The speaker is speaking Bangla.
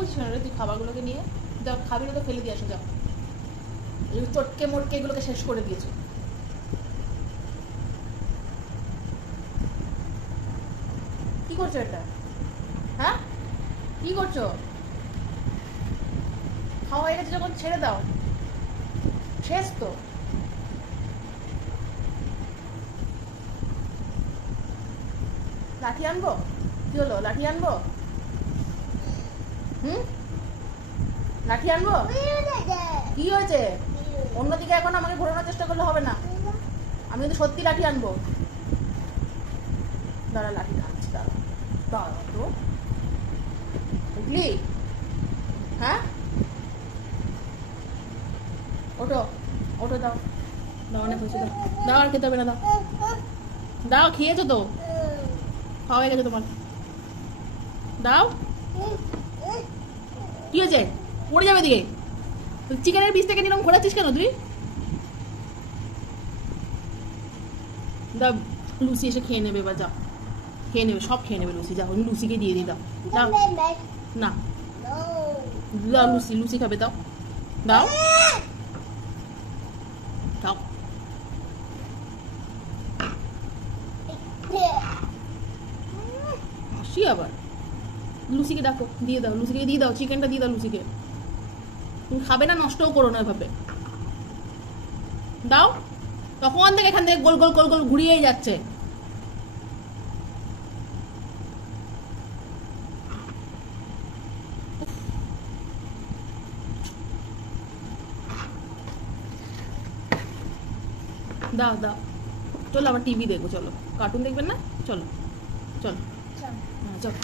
করছিস না রে তুই খাবারগুলোকে নিয়ে? যা খাবি না তো ফেলে দিয়ে আসো, যাও। চটকে মোটকে এগুলোকে শেষ করে দিয়েছো। কি করছো এটা? হ্যাঁ, কি করছো? খাওয়া হয়ে গেছে যখন ছেড়ে দাও, শেষ তো। লাঠি আনবো? কি হলো, লাঠি আনবো? লাঠি আনবো? কি হয়েছে? অন্যদিকে এখন আমাকে ঘোরানোর চেষ্টা করলে হবে না। আমি কিন্তু সত্যি লাঠি আনবো। দাঁড়া, লাঠি আনছি, দাঁড়া দাঁড়া তো। উঠলি? হ্যাঁ, ওঠো ওঠো, দাও দাও, অনেক হয়েছে, দাও দাও, আর খেতে হবে না, দাও দাও, খেয়েছো তো, খাওয়া হয়ে গেছে তোমার, দাও। কি হয়েছে? পড়ে যাবে দিকে। চিকেনের পিস থেকে নিলাম, ঘোরাচ্ছিস কেন তুই? দাও, লুসি এসে খেয়ে নেবে, বা যাও খেয়ে নেবে, সব খেয়ে নেবে লুসি, যাও লুসিকে দিয়ে দিই, দাও দাও, না দাও, লুসি লুসি খাবে, দাও দাও দাও। আসি আবার, লুসিকে ডাকো, দিয়ে দাও, লুসিকে দিয়ে দাও, চিকেনটা দিয়ে দাও লুসিকে। তুমি খাবে না, নষ্টও করো না এভাবে, দাও। তখন থেকে এখান থেকে গোল গোল গোল গোল ঘুরিয়েই যাচ্ছে। দাও দাও, চলো আবার টিভি দেখবো, চলো কার্টুন দেখবেন না, চলো চলো, হ্যাঁ চলো।